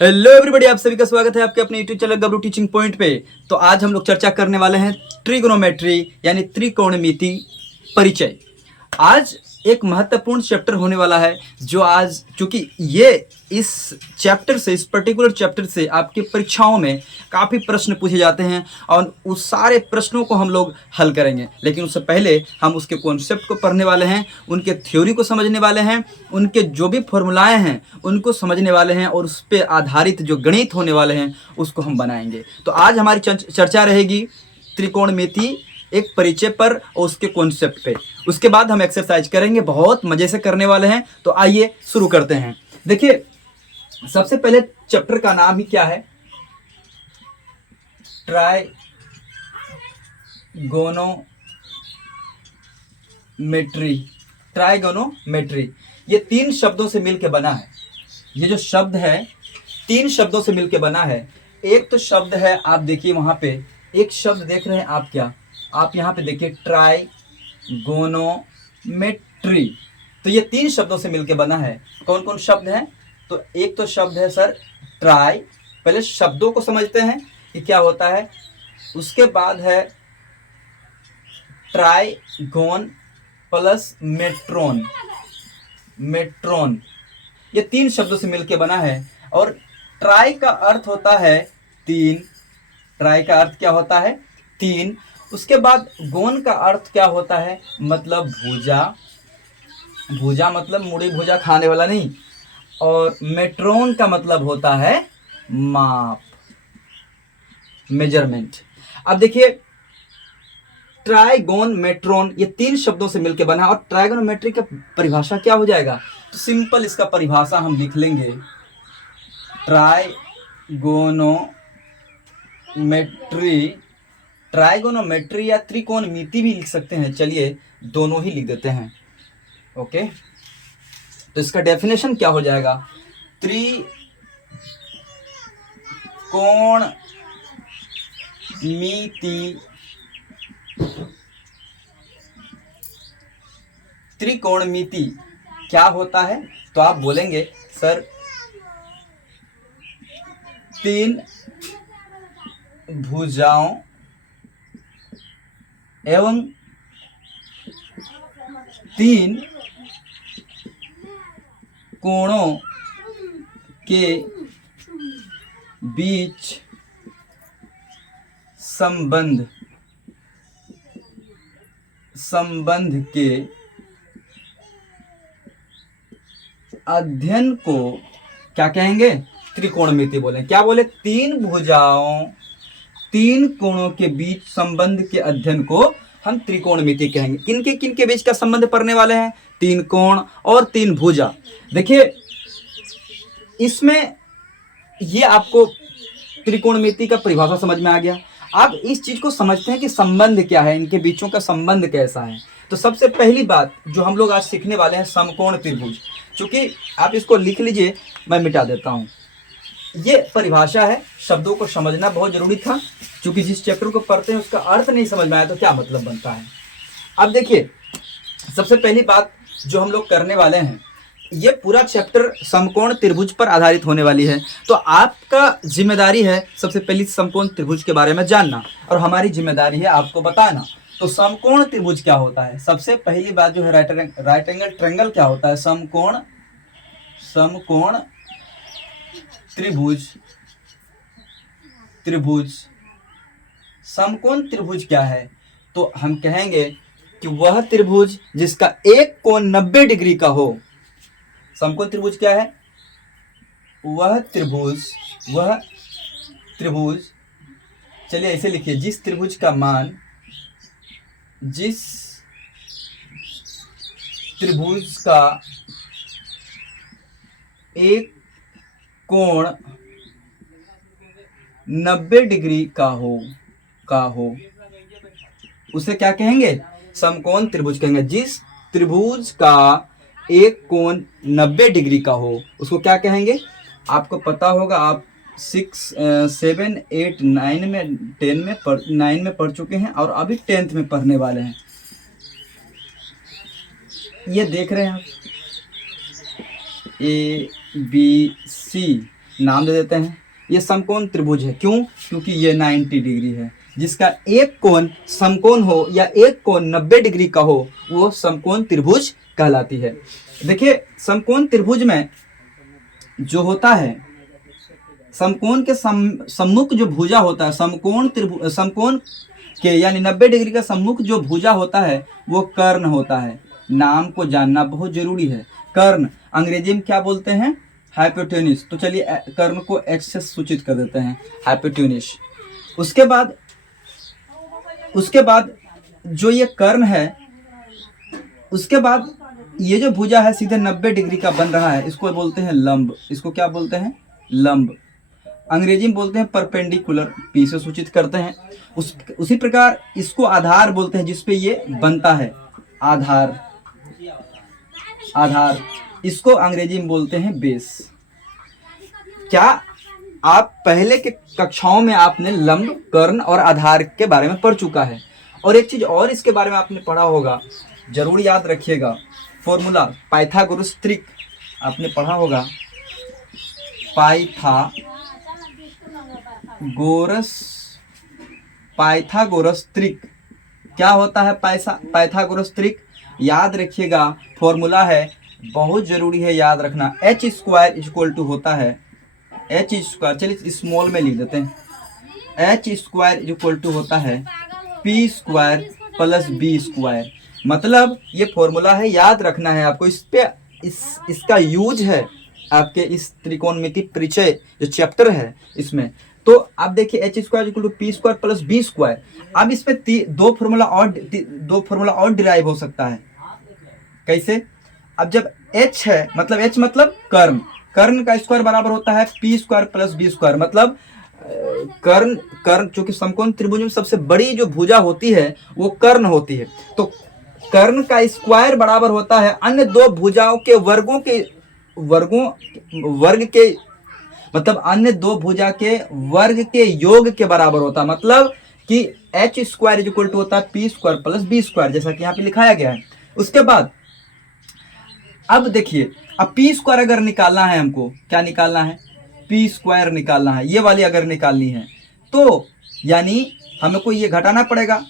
Hello everybody, आप सभी का स्वागत है आपके अपने यूट्यूब चैनल गबरू टीचिंग पॉइंट पे। तो आज हम लोग चर्चा करने वाले हैं ट्रिगोनोमेट्री यानी त्रिकोणमिति परिचय। आज एक महत्वपूर्ण चैप्टर होने वाला है जो आज चूंकि ये इस चैप्टर से, इस पर्टिकुलर चैप्टर से आपकी परीक्षाओं में काफ़ी प्रश्न पूछे जाते हैं और उस सारे प्रश्नों को हम लोग हल करेंगे। लेकिन उससे पहले हम उसके कॉन्सेप्ट को पढ़ने वाले हैं, उनके थ्योरी को समझने वाले हैं, उनके जो भी फॉर्मूलाएं हैं उनको समझने वाले हैं और उस पर आधारित जो गणित होने वाले हैं उसको हम बनाएंगे। तो आज हमारी चर्चा रहेगी त्रिकोणमिति एक परिचय पर और उसके कॉन्सेप्ट पे। उसके बाद हम एक्सरसाइज करेंगे, बहुत मजे से करने वाले हैं। तो आइए शुरू करते हैं। देखिए, सबसे पहले चैप्टर का नाम ही क्या है? ट्राइगोनोमेट्री। ट्राइगोनोमेट्री ये तीन शब्दों से मिलकर बना है। ये जो शब्द है तीन शब्दों से मिलकर बना है। एक तो शब्द है, आप देखिए वहां पे एक शब्द देख रहे हैं आप, क्या आप यहाँ पे देखिए ट्राइगोनोमेट्री। तो ये तीन शब्दों से मिलकर बना है। कौन कौन शब्द हैं? तो एक तो शब्द है सर ट्राई। पहले शब्दों को समझते हैं कि क्या होता है। उसके बाद है ट्राइगोन प्लस मेट्रोन। मेट्रोन ये तीन शब्दों से मिलकर बना है। और ट्राई का अर्थ होता है तीन। ट्राई का अर्थ क्या होता है? तीन। उसके बाद गोन का अर्थ क्या होता है? मतलब भुजा। भुजा मतलब मुड़ी भुजा खाने वाला नहीं। और मेट्रोन का मतलब होता है माप, मेजरमेंट। अब देखिए, ट्राइगोन मेट्रोन ये तीन शब्दों से मिलकर बना। और ट्राइगोनोमेट्री का परिभाषा क्या हो जाएगा? तो सिंपल इसका परिभाषा हम लिख लेंगे, ट्राइगोनोमेट्री। ट्राइगोनोमेट्री या त्रिकोणमिति भी लिख सकते हैं। चलिए दोनों ही लिख देते हैं। ओके, तो इसका डेफिनेशन क्या हो जाएगा? त्रिकोणमिति। त्रिकोणमिति क्या होता है? तो आप बोलेंगे सर तीन भुजाओं एवं तीन कोणों के बीच संबंध के अध्ययन को क्या कहेंगे? त्रिकोणमिति बोले। क्या बोले? तीन भुजाओं तीन कोणों के बीच संबंध के अध्ययन को हम त्रिकोणमिति कहेंगे। किनके किनके बीच का संबंध पढ़ने वाले हैं? तीन कोण और तीन भुजा। देखिए, इसमें ये आपको त्रिकोणमिति का परिभाषा समझ में आ गया। आप इस चीज को समझते हैं कि संबंध क्या है, इनके बीचों का संबंध कैसा है। तो सबसे पहली बात जो हम लोग आज सीखने वाले हैं, समकोण त्रिभुज। चूंकि आप इसको लिख लीजिए, मैं मिटा देता हूं। ये परिभाषा है, शब्दों को समझना बहुत जरूरी था। चूंकि जिस चैप्टर को पढ़ते हैं उसका अर्थ नहीं समझ में आया तो क्या मतलब बनता है। अब देखिए, सबसे पहली बात जो हम लोग करने वाले हैं, ये पूरा चैप्टर समकोण त्रिभुज पर आधारित होने वाली है। तो आपका जिम्मेदारी है सबसे पहले समकोण त्रिभुज के बारे में जानना और हमारी जिम्मेदारी है आपको बताना। तो समकोण त्रिभुज क्या होता है? सबसे पहली बात जो है राइट एंगल ट्रायंगल क्या होता है? समकोण त्रिभुज। समकोण त्रिभुज क्या है? तो हम कहेंगे कि वह त्रिभुज जिसका एक कोण 90 डिग्री का हो। समकोण त्रिभुज क्या है? वह त्रिभुज चलिए ऐसे लिखिए, जिस त्रिभुज का मान, जिस त्रिभुज का एक कोण 90 डिग्री का हो उसे क्या कहेंगे? समकोण त्रिभुज कहेंगे। जिस त्रिभुज का एक कोण 90 डिग्री का हो उसको क्या कहेंगे? आपको पता होगा, आप 6, 7, 8, 9 में 9 में पढ़ चुके हैं और अभी 10th में पढ़ने वाले हैं। ये देख रहे हैं आप, A B C, नाम दे देते हैं। ये समकोण त्रिभुज है, क्यों? क्योंकि ये 90 डिग्री है। जिसका एक कोण समकोण हो या एक कोण 90 डिग्री का हो वो समकोण त्रिभुज कहलाती है। देखिए समकोण त्रिभुज में जो होता है, समकोण के सम्मुख जो भुजा होता है, समकोण के यानी 90 डिग्री का सम्मुख जो भुजा होता है वो कर्ण होता है। नाम को जानना बहुत जरूरी है। कर्ण अंग्रेजी में क्या बोलते हैं? हाइपोटेन्यूस। तो चलिए कर्ण को एच से सूचित कर देते हैं, हाइपोटेन्यूस। उसके बाद जो ये कर्ण है, उसके बाद ये जो भुजा है सीधे 90 डिग्री का बन रहा है, इसको बोलते हैं लंब। इसको क्या बोलते हैं? लंब। अंग्रेजी में बोलते हैं परपेंडिकुलर, पी से सूचित करते हैं। उसी प्रकार इसको आधार बोलते हैं, जिसपे ये बनता है, आधार। इसको अंग्रेजी में बोलते हैं बेस। क्या आप पहले के कक्षाओं में आपने लंब, कर्ण और आधार के बारे में पढ़ चुका है? और एक चीज और इसके बारे में आपने पढ़ा होगा, जरूर याद रखिएगा, फॉर्मूला पाइथागोरस त्रिक आपने पढ़ा होगा। पाइथागोरस त्रिक क्या होता है? पाइथागोरस त्रिक याद रखिएगा, फॉर्मूला है, बहुत जरूरी है याद रखना। एच स्क्वायर इक्वल टू होता है, एच स्क्वायर, चलिए स्मॉल में लिख देते हैं, एच स्क्वायर इक्वल टू होता है P square plus B square. मतलब ये फॉर्मूला है, याद रखना है आपको। इसका यूज है आपके इस त्रिकोणमिति परिचय जो चैप्टर है इसमें। तो आप देखिए H square equal to P square plus B square. अब इसमें दो फॉर्मूला और डिराइव हो सकता है। कैसे? अब जब h है, मतलब h मतलब कर्ण का स्क्वायर बराबर होता है P square plus B square. मतलब कर्ण चूंकि समकोण त्रिभुज में सबसे बड़ी जो भुजा होती है वो कर्ण होती है, तो कर्ण का स्क्वायर बराबर होता है अन्य दो भुजाओं के वर्ग के मतलब अन्य दो भुजा के वर्ग के योग के बराबर होता है। मतलब कि एच स्क्वायर इक्वल टू होता है P square plus B square, जैसा कि यहाँ पे लिखाया गया है। उसके बाद अब देखिए, अब पी स्क्वायर अगर निकालना है हमको, क्या निकालना है? पी स्क्वायर निकालना है। ये वाली अगर निकालनी है तो यानी हमको ये घटाना पड़ेगा,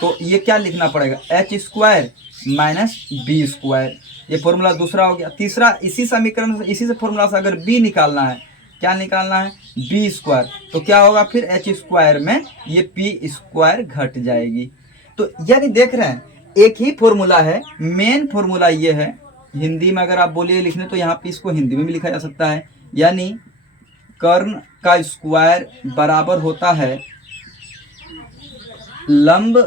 तो ये क्या लिखना पड़ेगा? H square minus B square. ये फॉर्मूला दूसरा हो गया। तीसरा, इसी समीकरण से, इसी से फॉर्मूला से अगर बी निकालना है, क्या निकालना है? B square. तो क्या होगा फिर? एच स्क्वायर में ये पी स्क्वायर घट जाएगी। तो यानी देख रहे हैं एक ही फॉर्मूला है, मेन फॉर्मूला ये है। हिंदी में अगर आप बोलिए लिखने तो यहाँ पे इसको हिंदी में भी लिखा जा सकता है, यानी कर्ण का स्क्वायर बराबर होता है लंब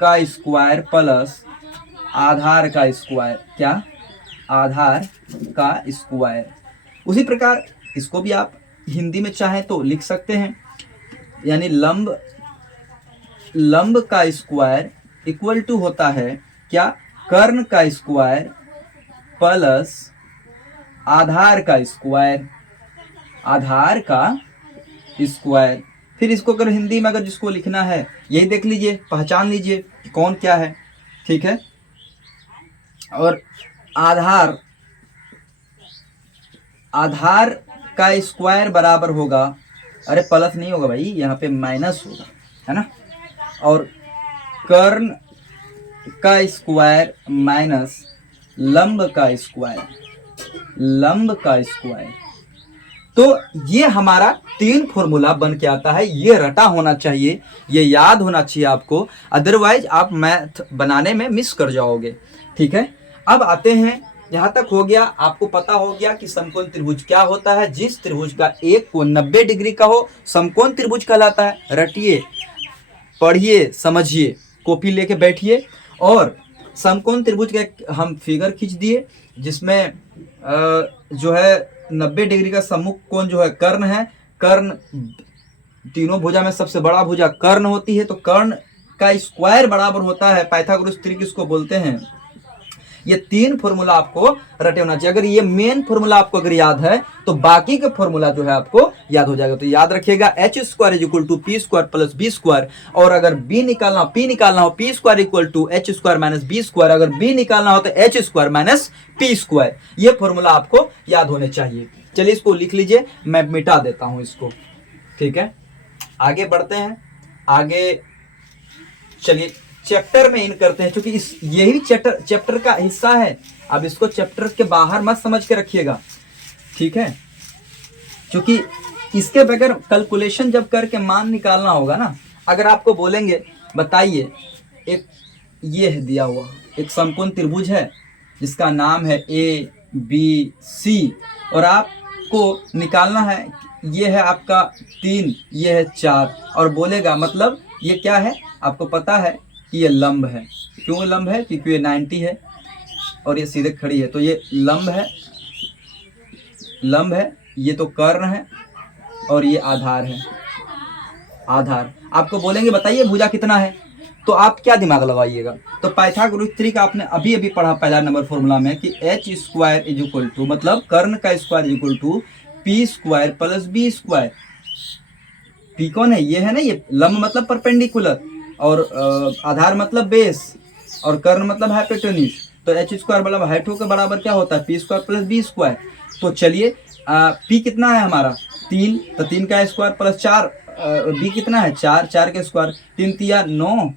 का स्क्वायर प्लस आधार का स्क्वायर। क्या? आधार का स्क्वायर। उसी प्रकार इसको भी आप हिंदी में चाहें तो लिख सकते हैं, यानी लंब का स्क्वायर इक्वल टू होता है क्या? कर्ण का स्क्वायर प्लस आधार का स्क्वायर। फिर इसको अगर हिंदी में अगर जिसको लिखना है, यही देख लीजिए, पहचान लीजिए कि कौन क्या है, ठीक है। और आधार का स्क्वायर बराबर होगा, अरे प्लस नहीं होगा भाई, यहाँ पे माइनस होगा, है ना। और कर्ण का स्क्वायर माइनस लंब का स्क्वायर। तो ये हमारा 3 फॉर्मूला बन के आता है। ये रटा होना चाहिए, ये याद होना चाहिए आपको, अदरवाइज आप मैथ बनाने में मिस कर जाओगे, ठीक है। अब आते हैं, यहाँ तक हो गया, आपको पता हो गया कि समकोण त्रिभुज क्या होता है। जिस त्रिभुज का एक कोण 90 डिग्री का हो समकोण त्रिभुज कहलाता है। रटिए, पढ़िए, समझिए, कॉपी लेके बैठिए। और समकोण त्रिभुज का हम फिगर खींच दिए, जिसमें जो है 90 डिग्री का सम्मुख कोण जो है कर्ण है। कर्ण तीनों भुजा में सबसे बड़ा भुजा कर्ण होती है, तो कर्ण का स्क्वायर बराबर होता है, पाइथागोरस त्रिक इसको बोलते हैं, ये तीन फॉर्मूला आपको रटे होना चाहिए। अगर ये मेन फॉर्मूला आपको अगर याद है तो बाकी के फॉर्मूला जो है आपको याद हो जाएगा। तो याद रखिएगा H square is equal to P square plus B square, और अगर बी निकालना हो P square equal to H square minus B square, अगर बी निकालना हो तो H square minus P square. ये फॉर्मूला आपको याद होने चाहिए। चलिए इसको लिख लीजिए, मैं मिटा देता हूं इसको, ठीक है। आगे बढ़ते हैं, आगे चलिए चैप्टर में इन करते हैं, क्योंकि इस यही चैप्टर का हिस्सा है। अब इसको चैप्टर के बाहर मत समझ के रखिएगा, ठीक है, क्योंकि इसके बगैर कैलकुलेशन जब करके मान निकालना होगा ना, अगर आपको बोलेंगे बताइए एक ये है दिया हुआ एक समकोण त्रिभुज है जिसका नाम है ए बी सी, और आपको निकालना है, ये है आपका 3, ये है 4, और बोलेगा मतलब ये क्या है, आपको पता है कि ये लंब है। क्यों लंब है? क्योंकि ये 90 है और ये सीधे खड़ी है, तो ये लंब है, ये तो कर्ण है और ये आधार है। आधार आपको बोलेंगे बताइए भुजा कितना है, तो आप क्या दिमाग लगाइएगा, तो पाइथागोरस थ्योरम का आपने अभी अभी पढ़ा पहला नंबर फॉर्मूला में कि H square is equal to, मतलब कर्ण का square is equal to P square plus B square. P कौन है? ये है ना, ये लंब मतलब परपेंडिकुलर, और आधार मतलब बेस, और कर्ण मतलब हाइपोटेन्यूज। तो एच स्क्वायर मतलब हाइट के बराबर क्या होता है? P square plus B square. तो चलिए पी कितना है हमारा? 3, तो 3 का स्क्वायर प्लस 4, बी कितना है? 4, 4 के स्क्वायर, 3 तिया 9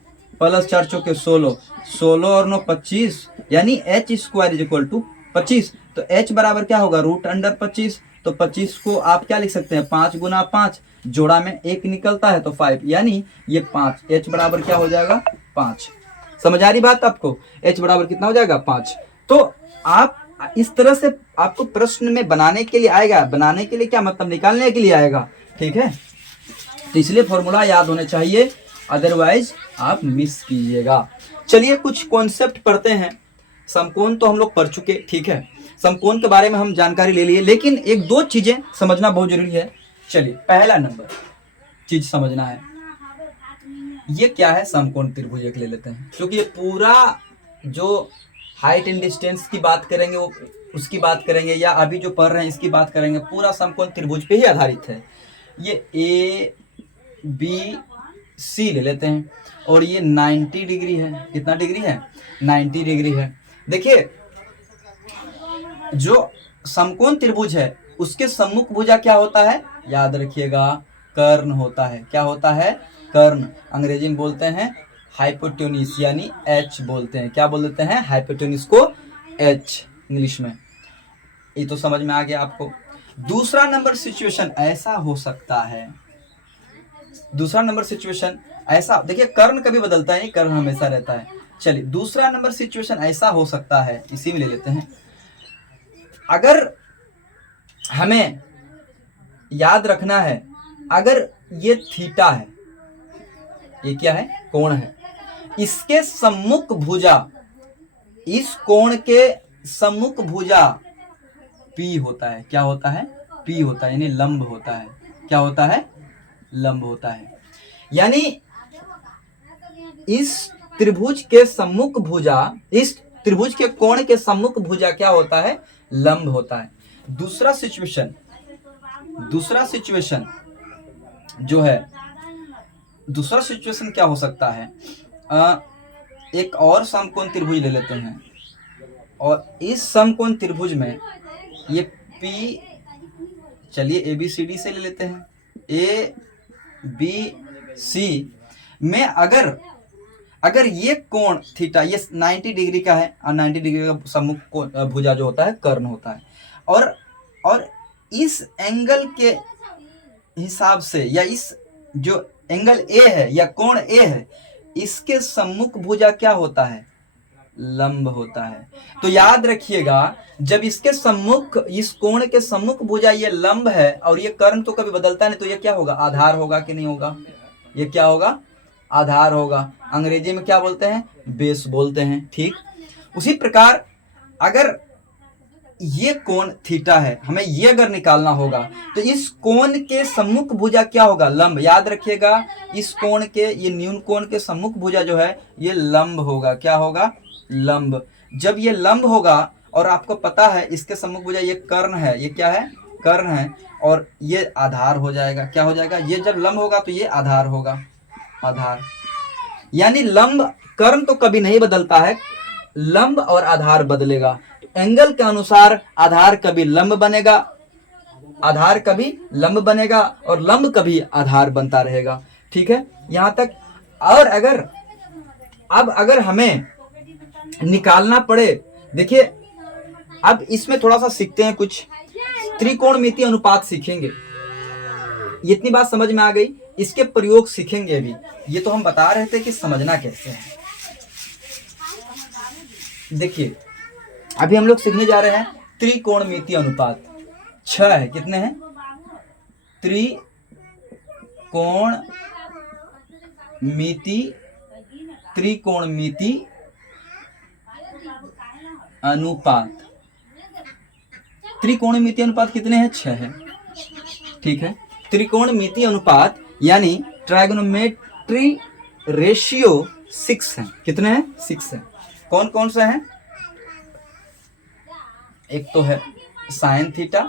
प्लस 4 चौके 16, 16 और 9 25, यानी H square is equal to 25। तो एच बराबर क्या होगा? Root under 25। तो 25 को आप क्या लिख सकते हैं? 5 गुना 5, जोड़ा में 1 निकलता है तो 5, यानी ये 5। एच बराबर क्या हो जाएगा? 5। समझ आ रही बात आपको? एच बराबर कितना हो जाएगा? 5। तो आप इस तरह से आपको प्रश्न में बनाने के लिए आएगा, बनाने के लिए क्या मतलब? निकालने के लिए आएगा, ठीक है। तो इसलिए फॉर्मूला याद होने चाहिए, अदरवाइज आप मिस कीजिएगा। चलिए कुछ कॉन्सेप्ट पढ़ते हैं। समकोण तो हम लोग पढ़ चुके, ठीक है, समकोण के बारे में हम जानकारी ले लिए, लेकिन एक दो चीजें समझना बहुत जरूरी है। चलिए पहला नंबर चीज समझना है, ये क्या है? समकोण त्रिभुज एक ले लेते हैं, क्योंकि ये पूरा जो हाइट एंड डिस्टेंस की बात करेंगे वो उसकी बात करेंगे, या अभी जो पढ़ रहे हैं इसकी बात करेंगे, पूरा समकोण त्रिभुज पे ही आधारित है। ये ए बी सी ले लेते हैं, और ये 90 डिग्री है। कितना डिग्री है? 90 डिग्री है। देखिए जो समकोण त्रिभुज है उसके सम्मुख भुजा क्या होता है? याद रखिएगा, कर्ण होता है। क्या होता है? कर्ण। अंग्रेजी में बोलते हैं हाइपोटेन्यूज, यानी एच बोलते हैं। क्या बोल देते हैं? हाइपोटेन्यूज को एच इंग्लिश में। ये तो समझ में आ गया आपको। दूसरा नंबर सिचुएशन ऐसा हो सकता है, दूसरा नंबर सिचुएशन ऐसा, देखिए कर्ण कभी बदलता है नहीं, कर्ण हमेशा रहता है। चलिए दूसरा नंबर सिचुएशन ऐसा हो सकता है, इसी में ले लेते हैं। अगर हमें याद रखना है, अगर ये थीटा है, ये क्या है? कोण है, इसके सम्मुख भुजा, इस कोण के सम्मुख भुजा P होता है। क्या होता है? P होता है, यानी लंब होता है। क्या होता है? लंब होता है। यानी इस त्रिभुज के सम्मुख भुजा, इस त्रिभुज के कोण के सम्मुख भुजा क्या होता है? लंब होता है। दूसरा सिचुएशन जो है, दूसरा सिचुएशन क्या हो सकता है? एक और समकोण त्रिभुज ले लेते हैं, और इस समकोण त्रिभुज में ये P, चलिए ए बी सी डी से ले लेते हैं। ए बी सी में अगर ये कोण थीटा, ये 90 डिग्री का है, और 90 डिग्री का सम्मुख भुजा जो होता है कर्ण होता है, और इस एंगल के हिसाब से, या इस जो एंगल ए है या कोण ए है, इसके सम्मुख भुजा क्या होता है? लंब होता है। तो याद रखिएगा, जब इसके सम्मुख, इस कोण के सम्मुख भुजा ये लंब है, और ये कर्ण तो कभी बदलता नहीं, तो ये क्या होगा? आधार होगा कि नहीं होगा? ये क्या होगा? आधार होगा। अंग्रेजी में क्या बोलते हैं? बेस बोलते हैं, ठीक। उसी प्रकार अगर ये कोण थीटा है, हमें ये अगर निकालना होगा, तो इस कोण के सम्मुख भुजा क्या होगा? लंब। याद रखिएगा, इस कोण के, ये न्यून कोण के सम्मुख भुजा जो है ये लंब होगा। क्या होगा? लंब। जब ये लंब होगा और आपको पता है इसके सम्मुख भुजा ये कर्ण है, ये क्या है, कर्ण है, और ये आधार हो जाएगा। क्या हो जाएगा, ये जब लंब होगा तो ये आधार होगा, आधार। यानी लंब कर्ण तो कभी नहीं बदलता है, लंब और आधार बदलेगा। एंगल के अनुसार आधार कभी लंब बनेगा, आधार कभी लंब बनेगा, और लंब कभी आधार बनता रहेगा। ठीक है, यहां तक। और अगर हमें निकालना पड़े, देखिए अब इसमें थोड़ा सा सीखते हैं, कुछ त्रिकोणमिति अनुपात सीखेंगे। इतनी बात समझ में आ गई, इसके प्रयोग सीखेंगे अभी। ये तो हम बता रहे थे कि समझना कैसे है। देखिए अभी हम लोग सीखने जा रहे हैं त्रिकोणमिति अनुपात। 6 है, कितने हैं, त्रिकोणमिति अनुपात। त्रिकोणमिति अनुपात कितने हैं, 6 है। ठीक है, त्रिकोणमिति अनुपात यानी ट्राइगोनोमेट्री रेशियो 6 है। कितने हैं, 6 है। कौन कौन से हैं, एक तो है sine theta,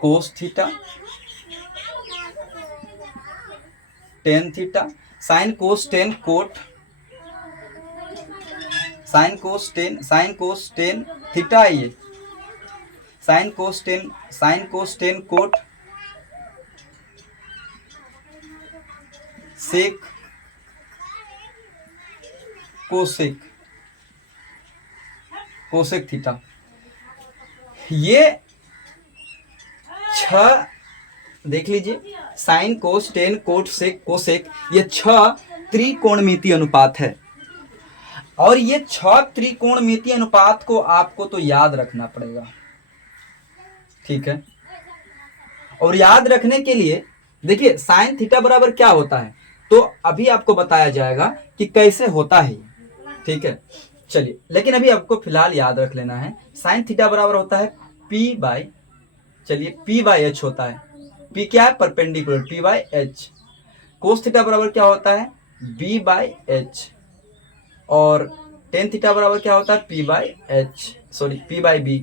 cos theta, tan theta, sine cos tan cot, sine cos tan theta है ये, sine cos tan cot, sec cosec theta. ये 6 देख लीजिए, sine cos tan cot sec cosec, ये 6 त्रिकोणमिति अनुपात है। और ये 6 त्रिकोणमिति अनुपात को आपको तो याद रखना पड़ेगा। ठीक है, और याद रखने के लिए देखिए साइन थीटा बराबर क्या होता है, तो अभी आपको बताया जाएगा कि कैसे होता है। ठीक है, चलिए, लेकिन अभी आपको फिलहाल याद रख लेना है, साइन थीटा बराबर होता है P बाई H होता है। P क्या है, perpendicular, P by H। Cos theta बराबर क्या होता है, B बाई H। और टेन थीटा बराबर क्या होता है, P बाई B।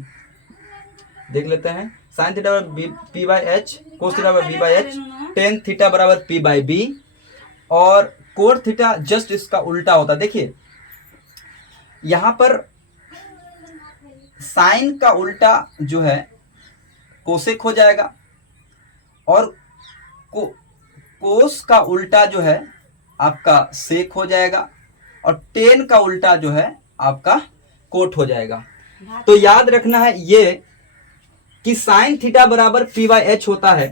देख लेते हैं, साइन थीटा बराबर P by H, cos theta बराबर B by H, tan theta बराबर P बाई B, और कोट थीटा जस्ट इसका उल्टा होता है। देखिए यहां पर साइन का उल्टा जो है कोसेक हो जाएगा, और कोस का उल्टा जो है आपका सेक हो जाएगा, और टेन का उल्टा जो है आपका कोट हो जाएगा। तो याद रखना है ये कि साइन थीटा बराबर P बाई H होता है,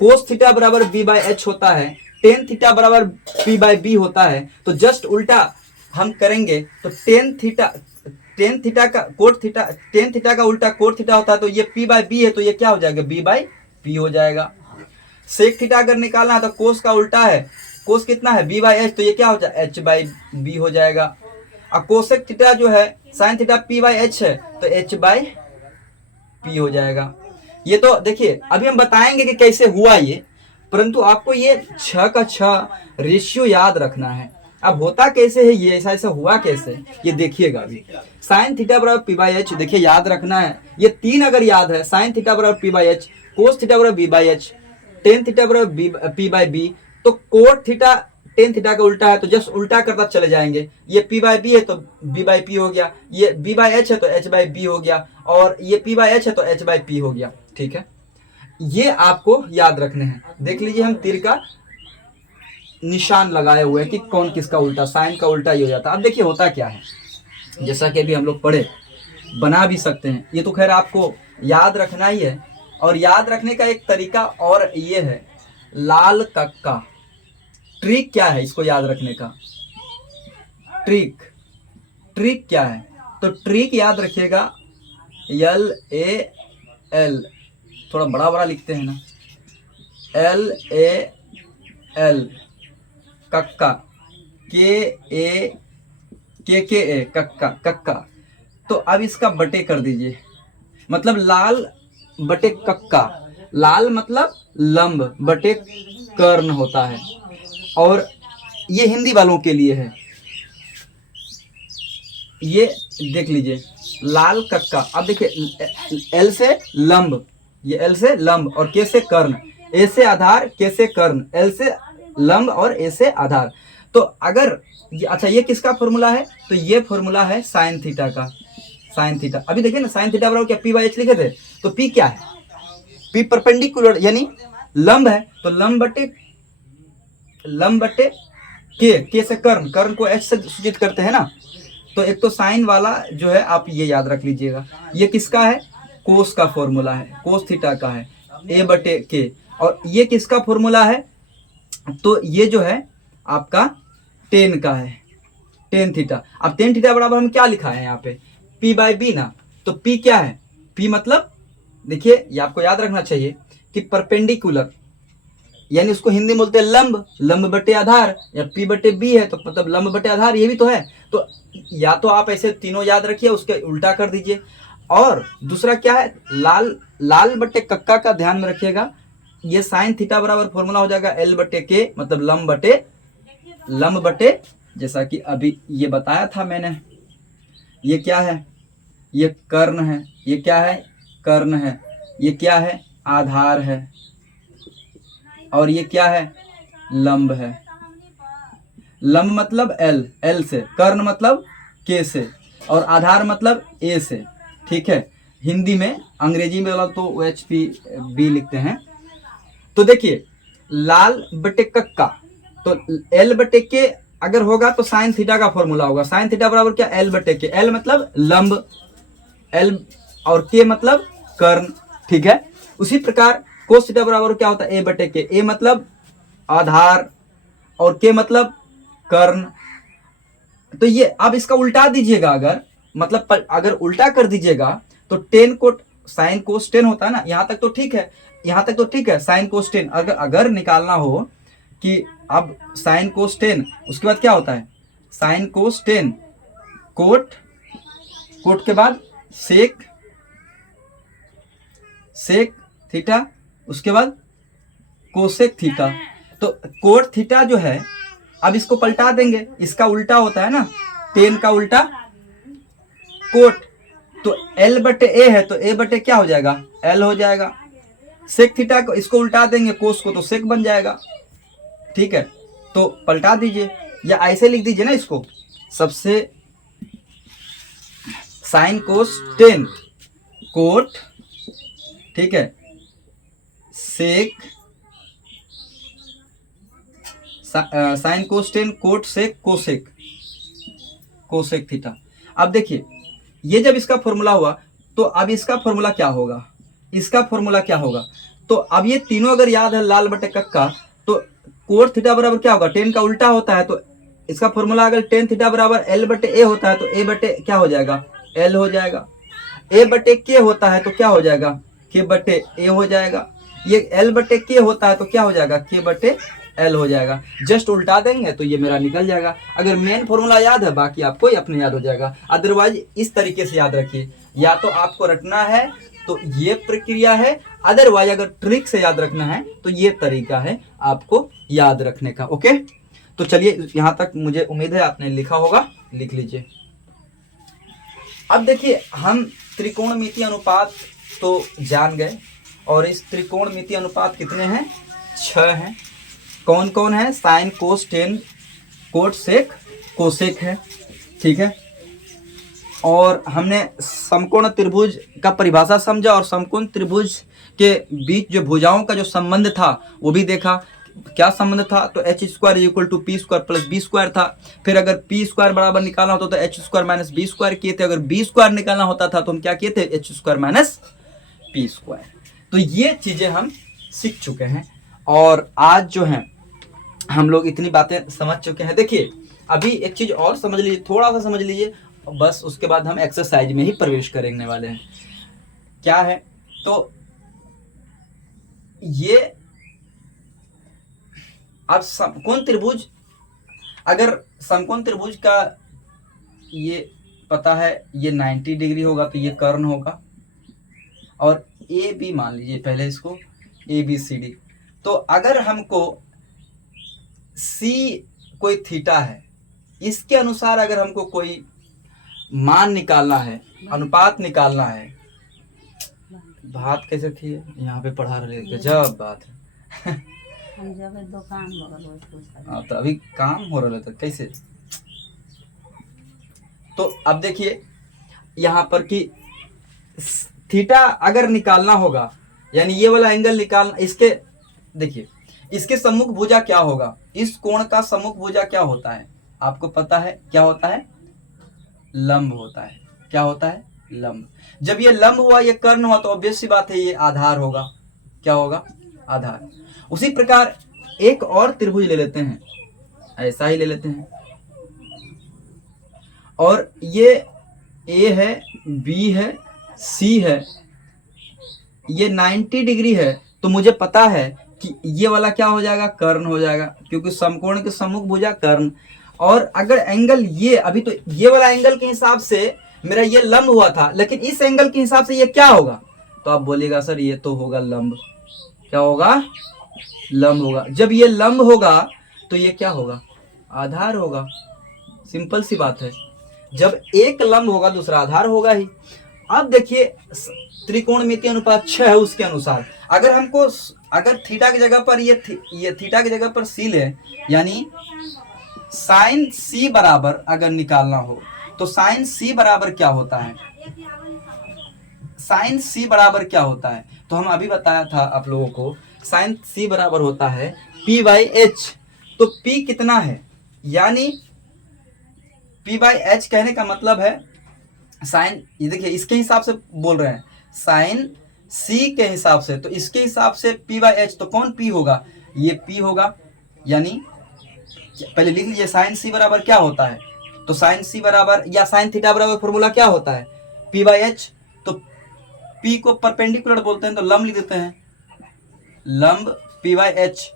कोस थीटा बराबर B बाई H होता है, टेन थीटा बराबर P बाई B होता है। तो जस्ट उल्टा हम करेंगे तो टेन थीटा का उल्टा कोट थीटा होता है, तो ये P बाई B है, तो ये क्या हो जाएगा, B बाई P हो जाएगा। सेक थीटा अगर निकालना है तो कोस का उल्टा है, कोस कितना है, B बाई H, तो ये क्या हो जाएगा, H बाई B हो जाएगा। और कोसेक थीटा जो है sine theta P by H है, तो H बाई P हो जाएगा। ये तो देखिए अभी हम बताएंगे कि कैसे हुआ ये, परंतु आपको ये 6 का 6 रेशियो याद रखना है। अब होता कैसे है, ये ऐसा हुआ कैसे, ये देखिएगा अभी। साइन थीटा बराबर P बाई H, देखिए याद रखना है, ये 3 अगर याद है, साइन थीटा बराबर P by H, cos theta बराबर B by H, tan theta बराबर P बाई B, तो कोट थीटा टेन थीटा का उल्टा है, तो जस्ट उल्टा करता चले जाएंगे। ये P बाई B है तो B बाई P हो गया, ये B बाई H है तो H बाई B हो गया, और ये P बाई H है तो H बाई P हो गया। ठीक है, ये आपको याद रखने हैं। देख लीजिए हम तीर का निशान लगाए हुए हैं कि कौन किसका उल्टा, साइन का उल्टा ही हो जाता है। अब देखिए होता क्या है, जैसा कि अभी हम लोग पढ़े, बना भी सकते हैं, ये तो खैर आपको याद रखना ही है। और याद रखने का एक तरीका और ये है, लाल कक्का। ट्रिक क्या है इसको याद रखने का, ट्रिक क्या है, तो ट्रिक याद रखिएगा, LAL, थोड़ा बड़ा बड़ा लिखते हैं ना, LAL कक्का, KA कक्का। तो अब इसका बटे कर दीजिए, मतलब लाल बटे कक्का, लाल मतलब लंब बटे कर्ण होता है। और ये हिंदी वालों के लिए है, ये देख लीजिए लाल कक्का। अब देखिए एल से लंब, ये एल से लंब और के से कर्ण, ए से आधार, के से कर्ण, एल से लंब और ए से आधार। तो अगर अच्छा ये किसका फॉर्मूला है? तो ये फॉर्मूला है साइन थीटा का। साइन थीटा अभी देखिए ना, साइन थीटा बराबर क्या पी बाई एच लिखे थे, तो पी क्या है? पी परपेंडिकुलर यानी लंब है, तो लंब बटे के से कर्ण, कर्ण को एच से सूचित करते हैं ना। तो एक तो साइन वाला जो है आप ये याद रख लीजिएगा, ये किसका है? कोस का फॉर्मूला है, कोस थीटा का है, ए बटे के। और ये किसका फॉर्मूला है? तो ये जो है आपका टेन का है, टेन थीटा। अब टेन थीटा बराबर हम क्या लिखा है यहाँ पे? पी बाई बी ना। तो पी क्या है? पी मतलब देखिए ये आपको याद रखना चाहिए कि परपेंडिकुलर यानी उसको हिंदी में बोलते हैं लंब, लंब बटे आधार, या पी बटे बी है तो मतलब लंब बटे आधार, ये भी तो है। तो या तो आप ऐसे तीनों याद रखिए, उसके उल्टा कर दीजिए। और दूसरा क्या है? लाल बटे कक्का का ध्यान में रखिएगा, ये साइन थीटा बराबर फॉर्मूला हो जाएगा एल बटे के, मतलब लंब बटे जैसा कि अभी ये बताया था मैंने, ये क्या है? ये कर्ण है, ये क्या है? कर्ण है, ये क्या है? आधार है, और ये क्या है? लंब है। लंब मतलब एल, एल से, कर्ण मतलब के से, और आधार मतलब ए से। ठीक है, हिंदी में, अंग्रेजी में वाला तो एच पी बी लिखते हैं। तो देखिए लाल बटे कक्का, तो एल बटे के अगर होगा तो साइन थीटा का फॉर्मूला होगा, साइन थीटा बराबर क्या? एल बटे के। एल मतलब लंब, एल और के मतलब कर्ण। ठीक है, उसी प्रकार कोस थीटा बराबर क्या होता है? ए बटे के। ए मतलब आधार और के मतलब कर्ण। तो ये अब इसका उल्टा दीजिएगा, अगर मतलब अगर उल्टा कर दीजिएगा तो टेन को साइन कोस टेन होता है ना, यहां तक तो ठीक है, यहां तक तो ठीक है। साइन कोस टेन अगर निकालना हो कि अब साइन कोस टेन, उसके बाद क्या होता है? साइन कोस टेन कोट के बाद सेक थीटा, उसके बाद कोसेक थीटा। तो कोट थीटा जो है, अब इसको पलटा देंगे, इसका उल्टा होता है ना, टेन का उल्टा कोट। तो एल बटे ए है तो ए बटे क्या हो जाएगा? एल हो जाएगा। सेक थीटा को इसको उल्टा देंगे कोस को, तो सेक बन जाएगा। ठीक है, तो पलटा दीजिए या ऐसे लिख दीजिए ना इसको, सबसे साइन कोस टेन कोट, ठीक है, sec sine cos tan cot sec cosec theta. अब देखिए ये जब इसका फॉर्मूला हुआ तो अब इसका फॉर्मूला क्या होगा? इसका फॉर्मूला क्या होगा? तो अब ये तीनों अगर याद है लाल बटे कक्का, तो कोट थीटा बराबर क्या होगा? टेन का उल्टा होता है, तो इसका फॉर्मूला अगर टेन थीटा बराबर एल बटे ए होता है तो ए बटे क्या हो जाएगा? एल हो जाएगा। ए बटे के होता है तो क्या हो जाएगा? के बटे ए हो जाएगा। ये एल बटे के होता है तो क्या हो जाएगा? के बटे एल हो जाएगा। जस्ट उल्टा देंगे तो ये मेरा निकल जाएगा। अगर मेन फॉर्मूला याद है, बाकी आपको अपने याद हो जाएगा। अदरवाइज इस तरीके से याद रखिए, या तो आपको रटना है तो ये प्रक्रिया है, अदरवाइज अगर ट्रिक से याद रखना है तो ये तरीका है आपको याद रखने का। ओके, तो चलिए यहां तक मुझे उम्मीद है आपने लिखा होगा, लिख लीजिए। अब देखिए हम त्रिकोणमितीय अनुपात तो जान गए, और इस त्रिकोणमितीय अनुपात कितने हैं? 6 हैं। कौन कौन है? Sine cos tan cot sec cosec है। ठीक है, और हमने समकोण त्रिभुज का परिभाषा समझा, और समकोण त्रिभुज के बीच जो भुजाओं का जो संबंध था वो भी देखा। क्या संबंध था? तो H square equal to P square plus B square था। फिर अगर पी स्क्वायर बराबर निकालना होता तो H square minus B square किए थे। अगर बी स्क्वायर निकालना होता था तो हम क्या किए थे? H square minus P square. तो ये चीजें हम सीख चुके हैं, और आज जो है हम लोग इतनी बातें समझ चुके हैं। देखिए अभी एक चीज और समझ लीजिए, थोड़ा सा समझ लीजिए, बस उसके बाद हम एक्सरसाइज में ही प्रवेश करने वाले हैं। क्या है? तो ये अब समकोण त्रिभुज, अगर समकोण त्रिभुज का ये पता है ये 90 डिग्री होगा तो ये कर्ण होगा, और ए बी मान लीजिए पहले इसको ए बी सी डी। तो अगर हमको सी कोई थीटा है, इसके अनुसार अगर हमको कोई मान निकालना है, अनुपात निकालना है। बात कैसे थी यहाँ पे पढ़ा रहे थे, जब बात है हम जब दुकान बगल में पूछा तो अभी काम हो रहा था कैसे। तो अब देखिए यहाँ पर कि थीटा अगर निकालना होगा, यानी ये वाला एंगल निकालना, इसके देखिए इसके सम्मुख भुजा क्या होगा, इस कोण का सम्मुख भुजा क्या होता है, आपको पता है क्या होता है, लंब होता है। क्या होता है, लंब। जब ये लंब हुआ, ये कर्ण हुआ, तो ऑब्वियस सी बात है ये आधार होगा। क्या होगा, आधार। उसी प्रकार एक और त्रिभुज ले लेते हैं, ऐसा ही ले लेते हैं, और ये ए है, बी है, सी है, ये 90 डिग्री है, तो मुझे पता है कि ये वाला क्या हो जाएगा, कर्ण हो जाएगा, क्योंकि समकोण के सम्मुख भुजा कर्ण। और अगर एंगल ये, अभी तो ये वाला एंगल के हिसाब से मेरा ये लंब हुआ था, लेकिन इस एंगल के हिसाब से ये क्या होगा, तो आप बोलिएगा सर ये तो होगा लंब। क्या होगा, लंब होगा। जब ये लंब होगा तो ये क्या होगा, आधार होगा। सिंपल सी बात है, जब एक लंब होगा दूसरा आधार होगा ही। अब देखिए त्रिकोणमितीय अनुपात 6 है, उसके अनुसार अगर हमको, अगर थीटा की जगह पर ये थीटा की जगह पर सी ले, यानी साइन सी बराबर अगर निकालना हो, तो साइन सी बराबर क्या होता है, साइन सी बराबर क्या होता है, तो हम अभी बताया था आप लोगों को, साइन सी बराबर होता है P बाई एच। तो P कितना है, यानी P बाई एच कहने का मतलब है साइन, ये देखिए इसके हिसाब से बोल रहे हैं, साइन सी के हिसाब से, तो इसके हिसाब से P बाई एच, तो कौन P होगा, ये P होगा। यानी पहले लिख लीजिए साइन सी बराबर क्या होता है, तो साइन सी बराबर या साइन थीटा बराबर फॉर्मूला क्या होता है, P बाई एच। तो P को परपेंडिकुलर बोलते हैं, तो लंब लिख देते हैं, लंब P बाई एच,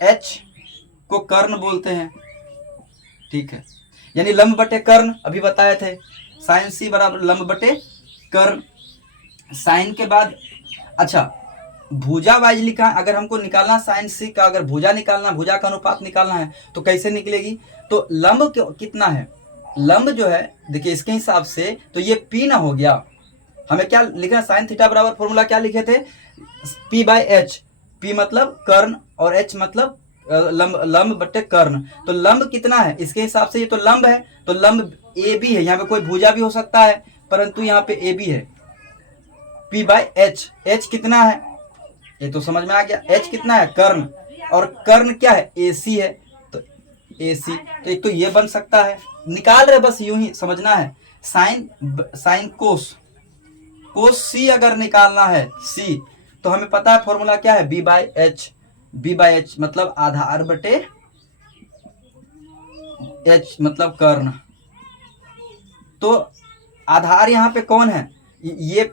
एच को कर्ण बोलते हैं। ठीक है, यानी लंब बटे कर्ण अभी बताए थे, साइन सी बराबर लंब बटे कर्ण। साइन के बाद अच्छा भुजा वाइज लिखा, अगर हमको निकालना साइन सी का, अगर भुजा निकालना, भुजा का अनुपात निकालना है तो कैसे निकलेगी, तो लंब कितना है, लंब जो है देखिए इसके हिसाब से, तो ये P ना हो गया, हमें क्या लिखना, साइन थीटा बराबर फॉर्मूला क्या लिखे थे, P बाई एच। P मतलब कर्ण और H मतलब लंब, लंब बटे कर्ण। तो लंब कितना है इसके हिसाब से, ये तो लंब है, तो लंब ए बी है, यहाँ पे कोई भुजा भी हो सकता है, परंतु यहाँ पे ए बी है, P बाई एच। एच कितना है, ये तो समझ में आ गया, एच कितना है, कर्ण, और कर्ण क्या है, ए सी है, तो ए सी, तो एक तो ये बन सकता है, निकाल रहे बस यूं ही समझना है। साइन, साइन कोस, कोस सी अगर निकालना है सी, तो हमें पता है फॉर्मूला क्या है, B by H. B by H मतलब आधार बटे एच मतलब कर्ण। तो आधार यहाँ पे कौन है, ये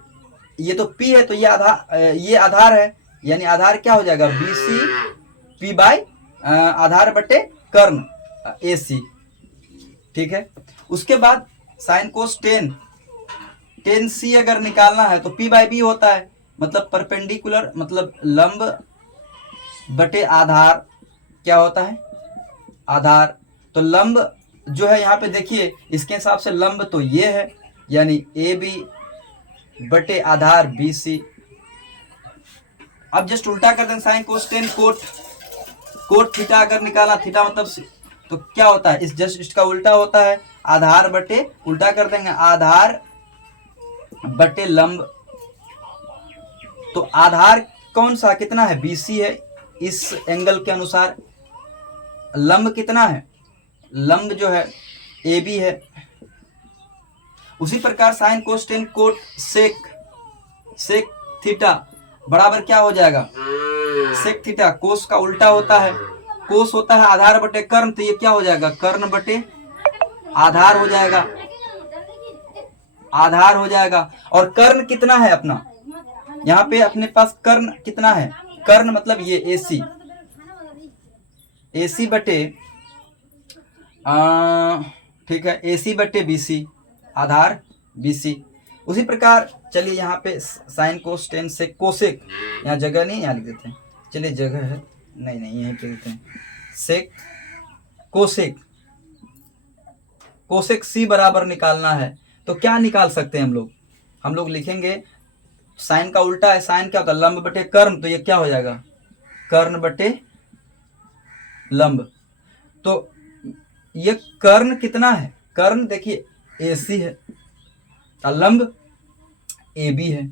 तो P है, तो ये आधार है, यानी आधार क्या हो जाएगा, बी सी P बाई आधार बटे कर्ण ए सी। ठीक है, उसके बाद साइन कोस टेन सी अगर निकालना है तो P बाई बी होता है, मतलब परपेंडिकुलर मतलब लंब बटे आधार, क्या होता है, आधार। तो लंब जो है यहाँ पे देखिए इसके हिसाब से लंब तो ये है, यानी ए बी बटे आधार बी सी। अब जस्ट उल्टा कर देंगे, sign cos tan cot theta अगर निकाला, थीटा मतलब तो क्या होता है, इस जस्ट इसका उल्टा होता है, आधार बटे, उल्टा कर देंगे आधार बटे लंब। तो आधार कौन सा कितना है, BC है इस एंगल के अनुसार। लंब कितना है, लंब जो है AB है। उसी प्रकार sine cos tan cot sec theta बराबर क्या हो जाएगा, सेक थीटा, कोस का उल्टा होता है, कोस होता है आधार बटे कर्ण, तो ये क्या हो जाएगा, कर्ण बटे आधार हो जाएगा, आधार हो जाएगा। और कर्ण कितना है अपना, यहाँ पे अपने पास कर्ण कितना है, कर्ण मतलब ये AC बटे ठीक है, AC बटे BC, आधार BC। उसी प्रकार चलिए यहाँ पे साइन कोस टेन से कोसेक, यहाँ जगह नहीं, यहाँ लिख देते हैं, चलिए जगह है नहीं यहीं पे लिखते हैं, सेक कोसेक C बराबर निकालना है, तो क्या निकाल सकते हैं हम लोग लिखेंगे साइन का उल्टा है, साइन क्या होता है, लंब बटे कर्ण, तो ये क्या हो जाएगा, कर्ण बटे लंब। तो ये कर्ण कितना है, कर्ण देखिए AC है और लंब AB है।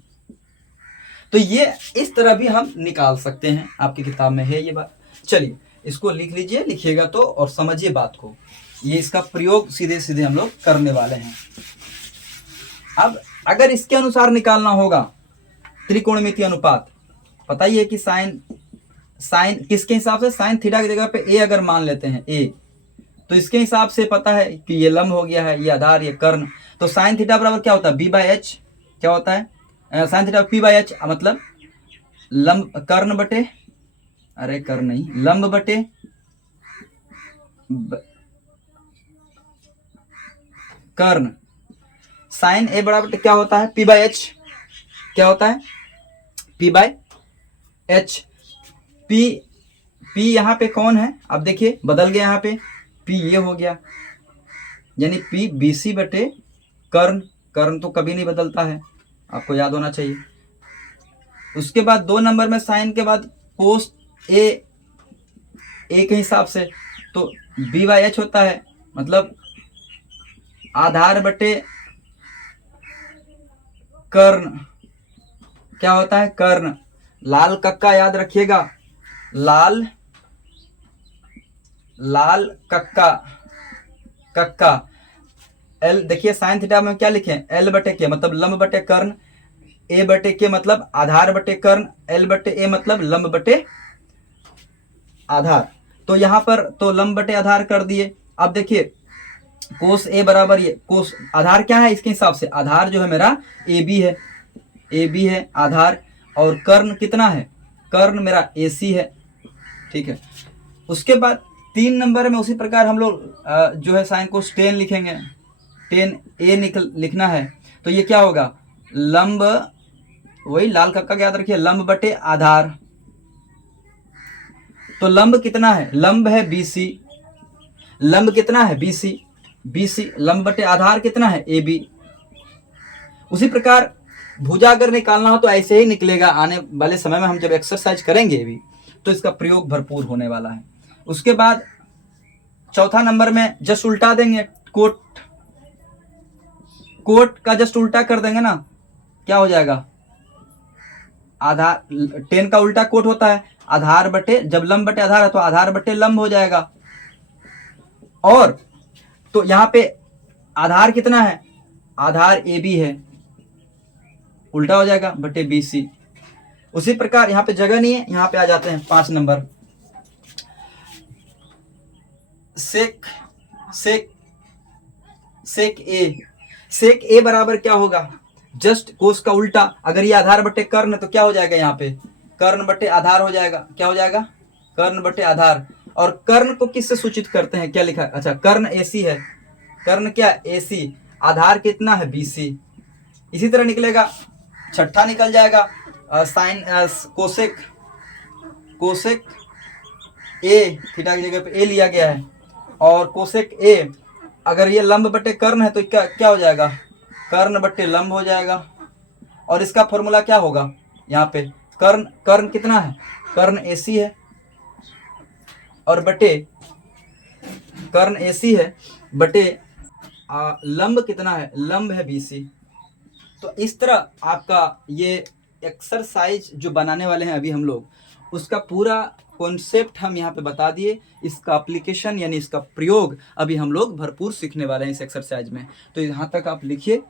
तो ये इस तरह भी हम निकाल सकते हैं, आपकी किताब में है ये बात। चलिए इसको लिख लीजिए, लिखिएगा तो और समझिए बात को, ये इसका प्रयोग सीधे सीधे हम लोग करने वाले हैं। अब अगर इसके अनुसार निकालना होगा त्रिकोणमितीय अनुपात, पता ही है कि साइन किसके हिसाब से, साइन थीटा की जगह पे A अगर मान लेते हैं A, तो इसके हिसाब से पता है कि ये लंब हो गया है, ये आधार, ये कर्ण। तो साइन थीटा बराबर क्या होता है, B/H, क्या होता है साइन थीटा P/H, मतलब लंब कर्ण बटे, अरे कर्ण नहीं, लंब बटे कर्ण। साइन A बराबर क्या होता है, P/H, क्या होता है P/H। P यहाँ पे कौन है, अब देखिए बदल गया, यहाँ पे P ये हो गया, यानी P BC बटे कर्ण, कर्ण तो कभी नहीं बदलता है, आपको याद होना चाहिए। उसके बाद 2 नंबर में साइन के बाद कोस A के हिसाब से, तो B/H होता है, मतलब आधार बटे कर्ण, क्या होता है कर्ण। लाल कक्का याद रखिएगा, लाल कक्का L, देखिए साइन थीटा में क्या लिखे, L बटे के मतलब लंब बटे कर्ण, A बटे के मतलब आधार बटे कर्ण, L बटे A मतलब लंब बटे आधार। तो यहाँ पर तो लंब बटे आधार कर दिए। अब देखिए कोस A बराबर, ये कोस आधार क्या है इसके हिसाब से, आधार जो है मेरा AB है आधार, और कर्ण कितना है, कर्ण मेरा AC है, ठीक है। उसके बाद 3 नंबर में उसी प्रकार हम लोग जो है साइन कोस tan लिखेंगे, tan A लिखना है, तो ये क्या होगा, लंब, वही लाल कक्का याद रखिए, लंब बटे आधार। तो लंब कितना है, लंब है BC, लंब कितना है BC, लंब बटे आधार कितना है AB। उसी प्रकार भुजा अगर निकालना हो तो ऐसे ही निकलेगा, आने वाले समय में हम जब एक्सरसाइज करेंगे भी तो इसका प्रयोग भरपूर होने वाला है। उसके बाद 4था नंबर में जस्ट उल्टा देंगे, कोट का जस्ट उल्टा कर देंगे ना, क्या हो जाएगा, आधार, tan का उल्टा कोट होता है, आधार बटे, जब लंब बटे आधार है तो आधार बटे लंब हो जाएगा। और तो यहाँ पे आधार कितना है, आधार AB है, उल्टा हो जाएगा बटे BC। उसी प्रकार यहाँ पे जगह नहीं है, यहाँ पे आ जाते हैं 5 नंबर, सेक A बराबर क्या होगा, जस्ट कोस का उल्टा, अगर ये आधार बटे कर्ण तो क्या हो जाएगा, यहाँ पे कर्ण बटे आधार हो जाएगा, क्या हो जाएगा, कर्ण बटे आधार। और कर्ण को किससे सूचित करते हैं, क्या लिखा है, अच्छा कर्ण AC है, कर्ण क्या AC, आधार कितना है BC। इसी तरह निकलेगा, 6ठा निकल जाएगा, साइन कोसेक A, थीटा की जगह पे A लिया गया है, और कोसेक A अगर ये लंब बटे कर्ण है तो क्या हो जाएगा, कर्ण बटे लंब हो जाएगा। और इसका फॉर्मूला क्या होगा, यहाँ पे कर्ण कितना है, कर्ण AC है, और बटे कर्ण AC है बटे लंब कितना है, लंब है BC। तो इस तरह आपका ये एक्सरसाइज जो बनाने वाले हैं अभी हम लोग, उसका पूरा कॉन्सेप्ट हम यहाँ पे बता दिए, इसका एप्लीकेशन यानी इसका प्रयोग अभी हम लोग भरपूर सीखने वाले हैं इस एक्सरसाइज में। तो यहाँ तक आप लिखिए।